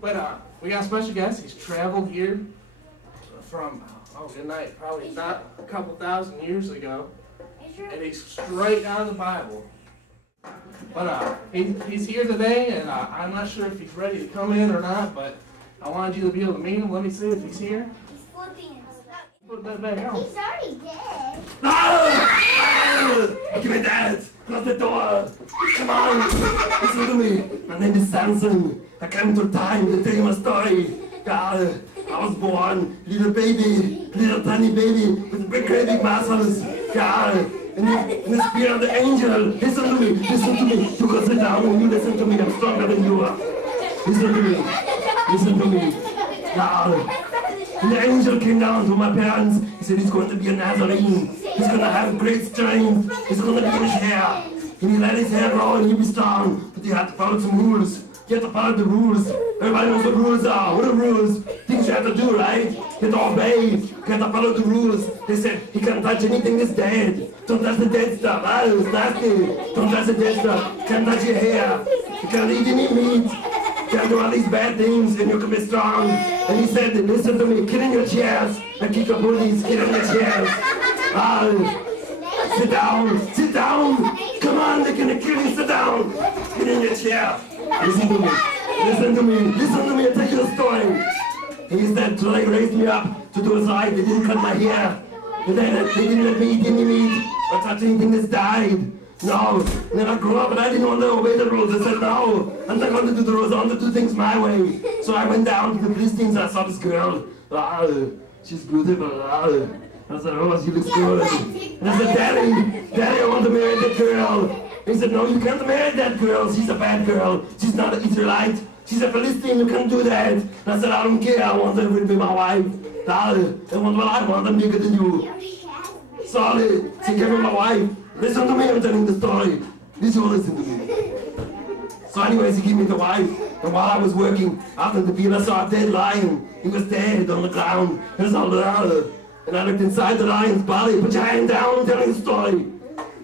But we got a special guest. He's traveled here from, oh, good night, probably not a couple thousand years ago. And he's straight out of the Bible. But he's here today, and I'm not sure if he's ready to come in or not, but I wanted you to be able to meet him. Let me see if he's here. He's flipping. Put that back on. He's already dead. No! Give me that! Close the door! Come on! Listen to me! My name is Samson. I came through time to tell you my story. God, I was born, little baby, little tiny baby with big great big muscles. God, in the spirit of the angel. Listen to me, listen to me. You can sit down and you listen to me. I'm stronger than you are. Listen to me, listen to me. God. And the angel came down to my parents. He said he's going to be a Nazarene. He's going to have great strength. He's going to be in his hair. And he let his hair grow and he'll be strong. But he had to follow some rules. You have to follow the rules. Everybody knows what rules are. What are rules? Things you have to do, right? You have to obey. You have to follow the rules. They said he can't touch anything that's dead. Don't touch the dead stuff. Ah, it's nasty. Don't touch the dead stuff. You can't touch your hair. You can't eat any meat. You can't do all these bad things and you can be strong. And he said, listen to me, get in your chairs and kick your bullies, get in your chairs. Sit down, sit down. Come on, they're gonna kill you, sit down. Get in your chair. Listen to me, listen to me, listen to me, I'll tell you a story. He said, so they raised me up to do his right, they didn't cut my hair. And then they didn't let me eat any meat or touch anything that's died. No, and then I grew up and I didn't want to obey the rules. I said, no, I'm not going to do the rules, I want to do things my way. So I went down to the Philistines and I saw this girl. She's beautiful. I said, oh, she looks good. And I said, Daddy, I want to marry that girl. He said, no, you can't marry that girl. She's a bad girl. She's not an Israelite. She's a Philistine, you can't do that. And I said, I don't care, I want her to be my wife. I want what I want, I'm bigger than you. Sorry, she gave me my wife. Listen to me, I'm telling the story. Did you listen to me? So anyways, he gave me the wife. And while I was working out in the field, I saw a dead lion. He was dead on the ground. And I saw and I looked inside the lion's body. Put your hand down, I'm telling the story.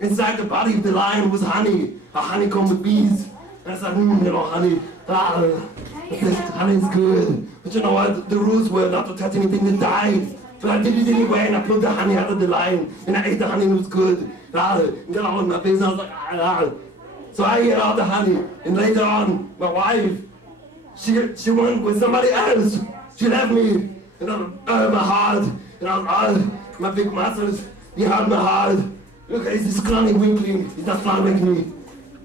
Inside the body of the lion was honey. A honeycomb with bees. And I said, you know, honey. Honey is good. But you know what? The rules were not to touch anything that died. But I did it anyway, and I pulled the honey out of the lion. And I ate the honey and it was good. And got all in my face, and I was like, So I ate all the honey. And later on, my wife, she went with somebody else. She left me. And my heart. And I was, my big muscles, he hurt my heart. Look, he's this scrawny weakling. He's not strong like me.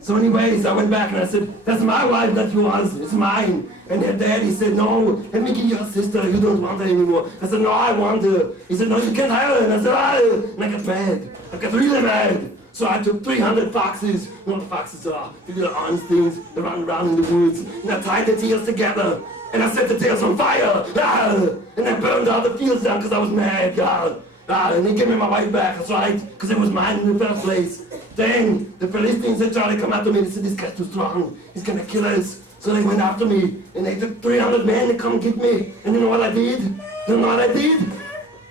So anyways, I went back and I said, that's my wife, not yours, it's mine. And her daddy said, no, let me give you a sister, you don't want her anymore. I said, no, I want her. He said, no, you can't have her. And I said, and I got mad. I got really mad. So I took 300 foxes, you know what foxes are, the little orange things that run around in the woods. And I tied the tails together. And I set the tails on fire. And I burned all the fields down because I was mad. And he gave me my wife back, that's right, because it was mine in the first place. Then the Philistines had tried to come after me. They said, this guy's too strong, he's gonna kill us. So they went after me, and they took 300 men to come get me. And you know what I did? You know what I did?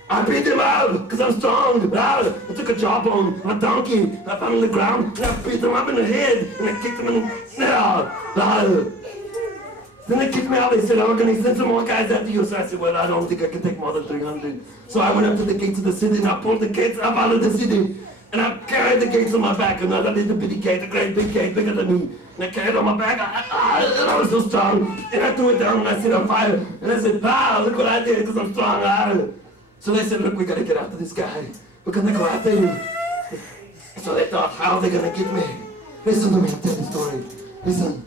I beat them up, because I'm strong. I took a jawbone, a donkey, and I found him on the ground, and I beat them up in the head, and I kicked them in the... Then they kicked me out. They said, oh, we're going to send some more guys after you. So I said, well, I don't think I can take more than 300. So I went up to the gates of the city and I pulled the gates up out of the city. And I carried the gates on my back. Another little bitty gate, a great big gate, bigger than me. And I carried it on my back. And I was so strong. And I threw it down and I set it on fire. And I said, look what I did because I'm strong. So they said, look, we got to get after this guy. We're going to go after you. So they thought, how are they going to get me? Listen to me, I'll tell you the story. Listen.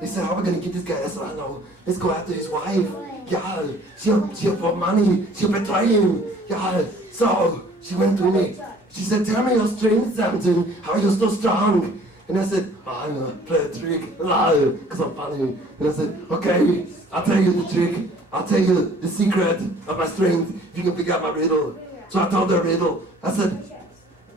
They said, how are we going to get this guy? I said, I know. Let's go after his wife. Yeah, she'll for money. She'll betray him. Yeah, so she went to me. She said, tell me your strength, Samson. How are you so strong? And I said, oh, I'm going to play a trick. Because I'm funny. And I said, okay, I'll tell you the trick. I'll tell you the secret of my strength if you can figure out my riddle. So I told her a riddle. I said,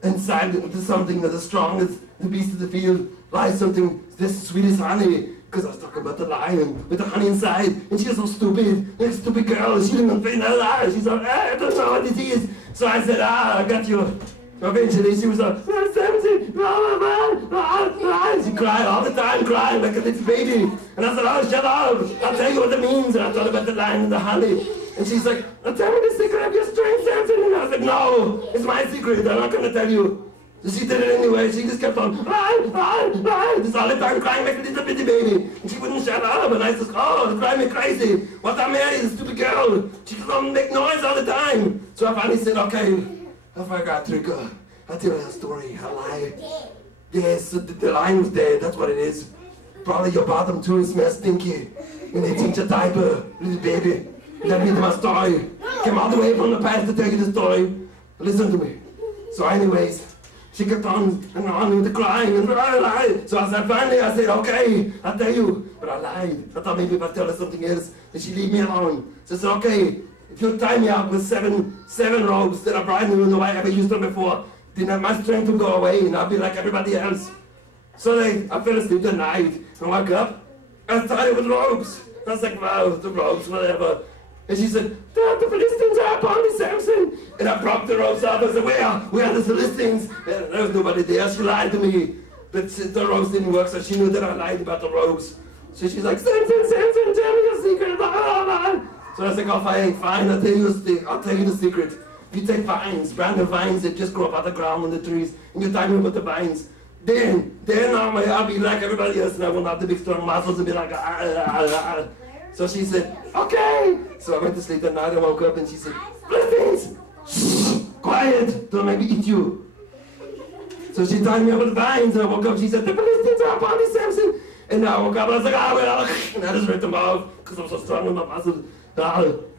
inside there's something that is strong as the beast of the field lies something this sweet as honey. Because I was talking about the lion with the honey inside, and she was so stupid, like a stupid girl, she didn't fit in her life. She's like, I don't know what this is. So I said, I got you. Eventually she was like, Samson, she cried all the time, crying like a little baby. And I said, oh, shut up, I'll tell you what it means. And I thought about the lion and the honey. And she's like, tell me the secret of your strength, Samson. And I said, no, it's my secret, I'm not going to tell you. So she did it anyway. She just kept on, just all the time crying like a little bitty baby. And she wouldn't shut up. And I said, oh, it's driving me crazy. What I'm married is a stupid girl. She just don't make noise all the time. So I finally said, okay, if I got trigger, I'll tell you a story. I lie. Yes, the lion was dead. That's what it is. Probably your bottom too smells stinky. And they change your diaper, little baby. That means my story. Came all the way from the past to tell you the story. Listen to me. So anyways, she kept on and on with the crying and lied. So I said, finally, I said, okay, I'll tell you. But I lied. I thought maybe if I tell her something else, then she'd leave me alone. So I said, okay, if you tie me up with seven ropes that are brand new and nobody ever used them before, then my strength will go away and I'll be like everybody else. So I fell asleep that night and woke up. I tied with ropes. I was like, wow, the ropes, whatever. And she said, the Philistines are upon me, Samson. And I broke the ropes off. I said, where are the Philistines? And there was nobody there. She lied to me. But the ropes didn't work, so she knew that I lied about the ropes. So she's like, Samson, tell me your secret. So I was like, oh, fine, I'll tell you the secret. If you take vines, brand new vines that just grow up out of the ground on the trees, and you tie me with the vines, then I'll be like everybody else, and I will have the big strong muscles and be like, So she said, okay. So I went to sleep that night. I woke up and she said, Philistines, shh, quiet, don't make me eat you. So she tied me up with vines and I woke up. She said, the Philistines are upon me, Samson. And I woke up and I was like, well. And I just ripped them off because I'm so strong with my muscles.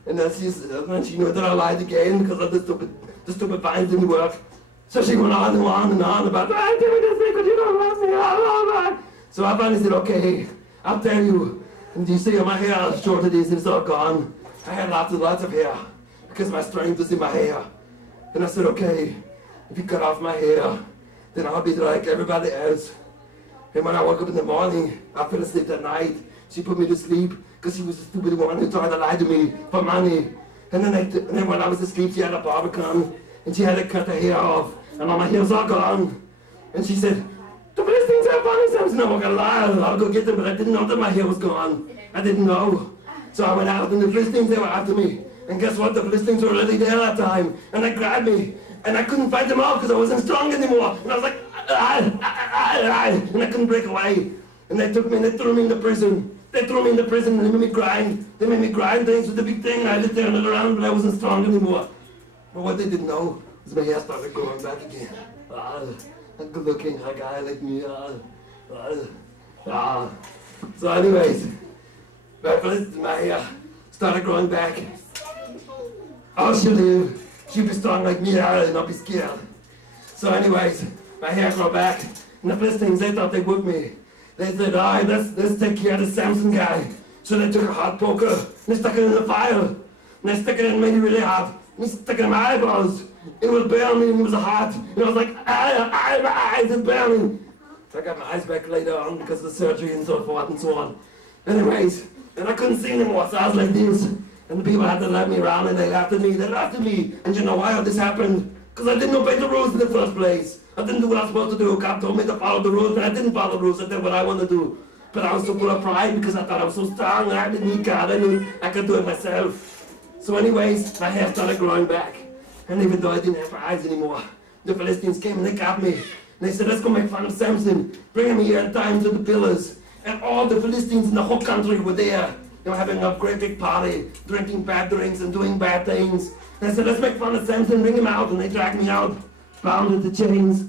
And then she knew that I lied again because of the stupid vines didn't work. So she went on and on and on about, I tell me the secret, you don't love me. So I finally said, okay, I'll tell you. And you see my hair, how short it is, and it's all gone. I had lots of hair, because my strength was in my hair. And I said, okay, if you cut off my hair, then I'll be like everybody else. And when I woke up in the morning, I fell asleep that night. She put me to sleep, because she was a stupid woman who tried to lie to me for money. And then when I was asleep, she had a barbican, and she had to cut her hair off, and all my hair was all gone. And she said, the Philistines are upon me, Samson. I'm not gonna lie, I'll go get them, but I didn't know that my hair was gone. I didn't know. So I went out and the Philistines, they were after me. And guess what? The Philistines were already there that time. And they grabbed me. And I couldn't fight them off because I wasn't strong anymore. And I was like, and I couldn't break away. And they took me and they threw me in the prison. They threw me in the prison and they made me grind. They made me grind things with the big thing and I had to turn it around, but I wasn't strong anymore. But what they didn't know was my hair started growing back again. A good-looking guy like me. So anyways, my hair started growing back. Oh, she'll live. She'll be strong like me and not be scared. So anyways, my hair grew back. And the Philistines, they thought they would me. They said, all right, let's take care of the Samson guy. So they took a hot poker and they stuck it in the fire. And they stuck it in really, really hot. And they stuck it in my eyeballs. It was burning and it was hot. And I was like, my eyes are burning. So I got my eyes back later on because of the surgery and so forth and so on. Anyways, and I couldn't see anymore, so I was like this. And the people had to let me around and they laughed at me. And you know why all this happened? Because I didn't obey the rules in the first place. I didn't do what I was supposed to do. God told me to follow the rules, and I didn't follow the rules. I did what I wanted to do. But I was so full of pride because I thought I was so strong and I didn't need God. I knew I could do it myself. So anyways, my hair started growing back. And even though I didn't have eyes anymore, the Philistines came and they got me. And they said, let's go make fun of Samson. Bring him here and tie him to the pillars. And all the Philistines in the whole country were there. They were having a great big party, drinking bad drinks and doing bad things. And I said, let's make fun of Samson, bring him out. And they dragged me out, bound with the chains.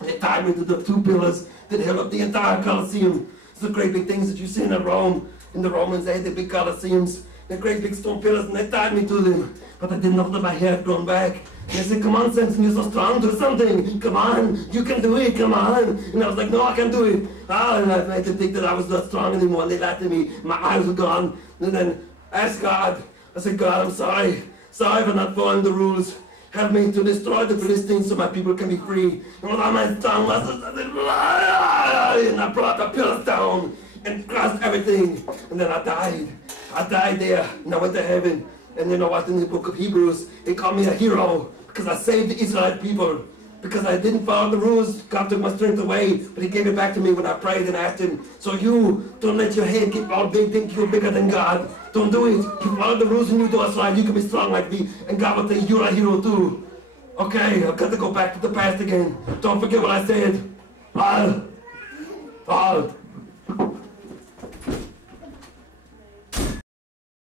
They tied me to the two pillars that held up the entire Colosseum. It's the great big things that you see in Rome. In the Romans, they had the big Colosseums. The great big stone pillars, and they tied me to them. But I didn't know that my hair had grown back. And they said, come on, Samson, you're so strong, do something. Come on, you can do it, come on. And I was like, no, I can't do it. And I made them think that I was not strong anymore. And they laughed at me. My eyes were gone. And then I asked God. I said, God, I'm sorry. Sorry for not following the rules. Help me to destroy the Philistines so my people can be free. And with all my strong muscles, I said, and I brought the pillars down and crushed everything. And then I died. I died there, and I went to heaven. And you know what, in the book of Hebrews, they call me a hero because I saved the Israelite people. because I didn't follow the rules. God took my strength away, but he gave it back to me when I prayed and asked him. So you, don't let your head get all big, think you're bigger than God. Don't do it. You follow the rules and you do a slide, you can be strong like me, and God will think you're a hero too. Okay, I've got to go back to the past again. Don't forget what I said.